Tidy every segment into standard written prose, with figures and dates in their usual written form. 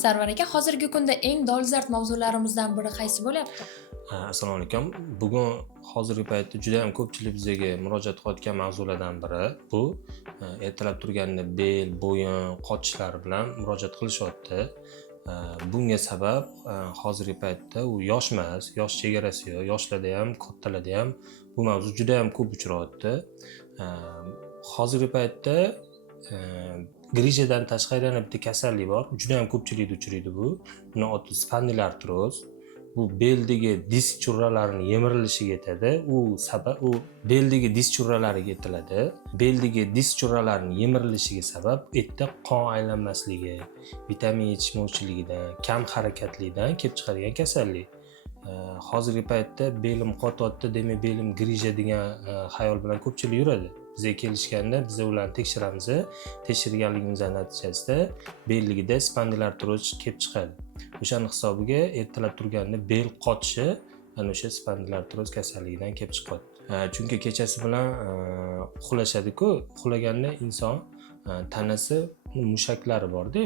Sarvar aka, hozirgi kunda eng dolzarb mavzularimizdan biri qaysi bo'lyapti? Assalomu alaykum. Bugun hozirgi paytda juda ham ko'pchilik bizga murojaat qilayotgan mavzulardan biri bu ertalab turganda bel, bo'yin qotishlar bilan murojaat qilishyapti. Bunga sabab hozirgi paytda u yosh emas, yosh chegarasi yo'q, yoshlarda ham, kattalarda ham bu mavzu juda ham ko'p uchrayapti. Hozirgi paytda grijadan tashqari yana bitta kasallik bor. Juda ham ko'pchilikda uchraydi bu. Buni oti spondilartroz. Bu beldagi disk churralarini yemirilishiga yetadi. U beldagi disk churralariga yetiladi. Beldagi disk churralarining yemirilishiga sabab etda qon aylanmasligi, vitamin yetishmovchiligidan, kam harakatligidan kelib chiqadigan kasallik. Hozirgi paytda belim qotyapti, demak belim grija degan xayol bilan ko'pchilik yuradi. Bizga kelishganda biz ularni tekshiramiz. Tekshirganligimiz natijasida belligida spondilartroz kelib chiqadi. O'shaning hisobiga ertalab turganda bel qotishi ana o'sha spondilartroz kasalligidan kelib chiqadi. Chunki kechasi bilan uxlashadi-ku, uxlaganda inson tanasi mushaklari bor-da,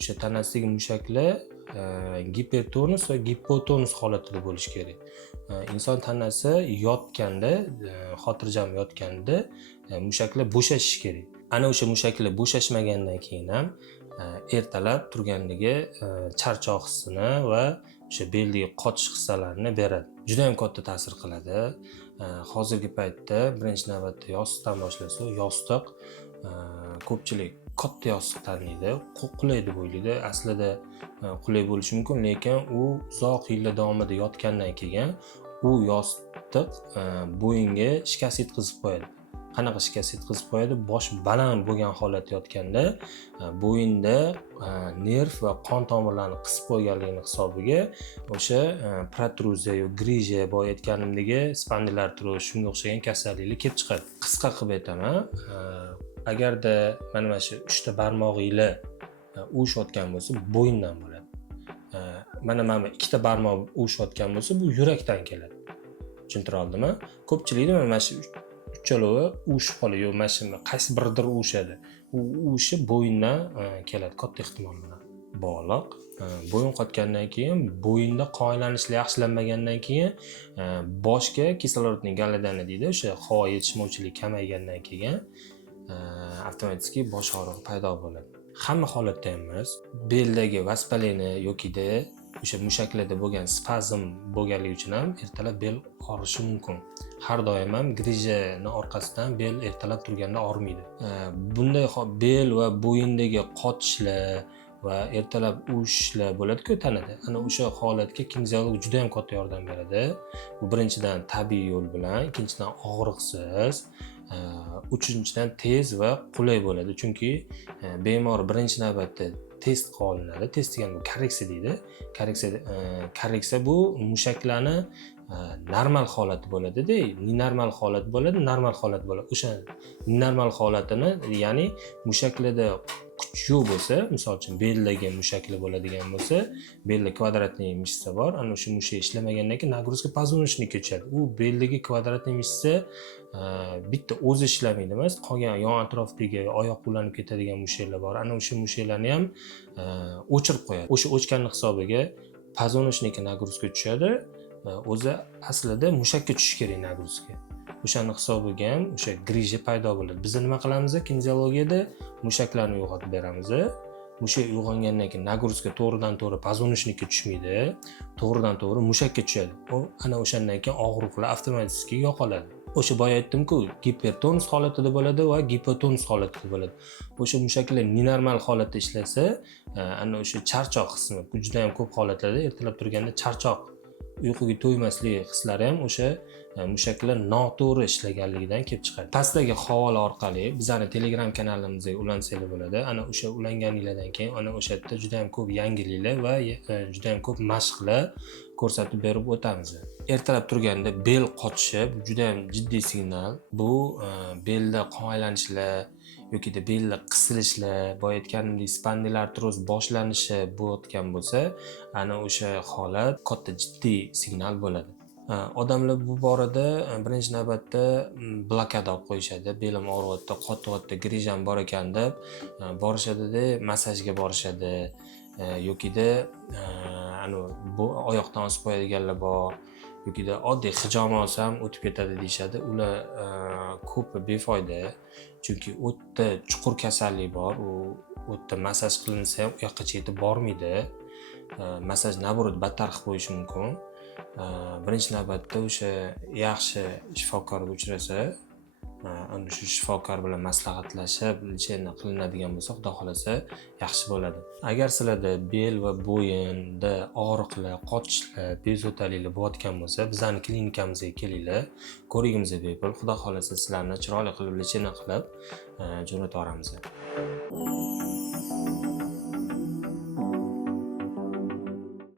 o'sha tanasidagi mushaklar gipertonus va gipotonus holatida bo'lishi kerak. Inson tanasi yotganda, xotirjam yotganda mushaklar bo'shashishi kerak. Ana o'sha mushaklar bo'shashmagandan keyin ham ertalab turgandagi charchoq hissini va o'sha beldagi qotish hissalarini beradi. Juda ham katta ta'sir qiladi. Hozirgi paytda birinchi navbatda yostiqdan boshlasa, yostiq ko'pchilik katta yostiq tanlaydi, qulay deb o'ylaydi. Aslida qulay bo'lishi mumkin, lekin u uzoq yillar davomida yotgandan keyin u yostiq bo'yinga shikast yetkazib qo'yadi. Qanaqa shikast yetkazib qo'yadi? Bosh baland bo'lgan holatda yotganda bo'yinda nerv va qon tomirlarini qisib qo'yganligini hisobiga o'sha protruziya yoki grija, boya aytganimdek spondilartroz shunga o'xshagan kasalliklar kelib chiqadi. Qisqa qilib aytaman, agarda mana shu 3 ta barmog'inglar uvushayotgan bo'lsa, bo'yindan bo'ladi. Mana 2 ta barmoq uvushayotgan bo'lsa, bu yurakdan keladi. Tushuntira oldimmi? Ko'pchilikda mana shu uchalovi uvushib qoladi, yo'q mana shu qaysi biridir uvushadi. U uvushi bo'yindan keladi katta ehtimol bilan. Bog'liq. Bo'yin qotgandan keyin, bo'yinda qon aylanishi yaxshilanmagandan keyin boshga kislorodning galadani deydi, o'sha havo yetishmovchiligi kamaygandan keyin avtomatik bosh og'rig'i paydo bo'ladi. Hamma holatda ham emas, beldagi vaspaleniya yokida o'sha mushaklarda bo'lgan spazm bo'lganligi uchun ham ertalab bel og'rishi mumkin. Har doim ham grijani orqasidan bel ertalab turganda og'rimaydi. Bunday bel va bo'yindagi qotishlar va ertalab uvishlar bo'ladi-ku tanada. Ana o'sha holatga kinezolog juda ham katta yordam beradi. Bu birinchidan tabiiy yo'l bilan, ikkinchidan og'riqsiz, uchinchidan tez va qulay bo'ladi. Chunki bemor birinchi navbatda test qilinadi. Test deganda korreksiya deydi. Korreksiya bu mushaklarni normal holati bo'ladi-da, normal holat bo'ladi, normal holat bo'ladi. O'sha normal holatini, ya'ni mushaklarda kuch yo'q bo'lsa, misol uchun beldagi mushaklar bo'ladigan bo'lsa, belda kvadratniy mishsa bor, ana o'sha mushak ishlamagandan keyin nagruzka позвоночникка tushadi. U beldagi kvadratniy mishsa bitta o'zi ishlamaydi emas, qolgan yon atrofdagi oyoq qo'llanib ketadigan mushaklar bor. Ana o'sha mushaklarni ham o'chirib qo'yadi. O'sha o'chganning hisobiga позвоночникка nagruzka tushadi. O'zi aslida mushakka tushishi kerak nagruzka. O'shaning hisobiga ham o'sha grija paydo bo'ladi. Biz nima qilamiz? Kinezologiyada mushaklarni uyg'otib beramiz. Mushak uyg'ongandan keyin nagruzka to'g'ridan-to'g'ri позвоночникка tushmaydi. To'g'ridan-to'g'ri mushakka tushadi. Ana o'shandan keyin og'riqlar avtomatik yo'qoladi. O'sha boya aytdim-ku, gipertonus holatida bo'ladi va gipotonus holatida bo'ladi. O'sha mushaklar normal holatda ishlasa, ana o'sha charchoq hismi, bu juda ham ko'p holatlarda ertalab turganda charchoq, uyquga to'ymaslik hislari ham o'sha mushaklar noto'g'ri ishlaganligidan kelib chiqadi. Pastdagi havola orqali bizani Telegram kanalimizga ulansanglar bo'ladi. Ana o'sha ulanganinglardan keyin ana o'sha yerda juda ham ko'p yangiliklar va juda ham ko'p mashqlar ko'rsatib berib o'tamiz. Ertalab turganda bel qotishi bu juda ham jiddiy signal. Bu belda qon aylanishlar yoki belda qisilishlar, boya aytganimdek spondilartroz boshlanishi bo'layotgan bo'lsa, ana o'sha holat katta jiddiy signal bo'ladi. Odamlar bu borada birinchi navbatda blokada olib qo'yishadi. Belim og'riyapti, qotyapti, grijam bor ekan deb borishadi-da, massajga borishadi. yokida bu oyoqdan osib qo'yadiganlar bor, yokida oddiy hijoma olsam o'tib ketadi deyishadi. Ular ko'pi befoyda, chunki o'tda chuqur kasallik bor. U o'tda massaj qilinsa ham u yoqqacha yetib bormaydi. Massaj naborot battar qilib qo'yishi mumkin. Birinchi navbatda o'sha yaxshi shifokorga uchrasa, ana shu shifokor bilan maslahatlashib, lecheniya qilinadigan bo'lsa, xudo xolasa yaxshi bo'ladi. Agar sizlarda bel va bo'yinda og'riqlar, qotishlar, bezovtaliklar bo'layotgan bo'lsa, bizning klinikamizga kelinglar, ko'rigimiz bepul. Xudo xolasa sizlarni chiroyli qilib lecheniya qilib jo'natib yuboramiz.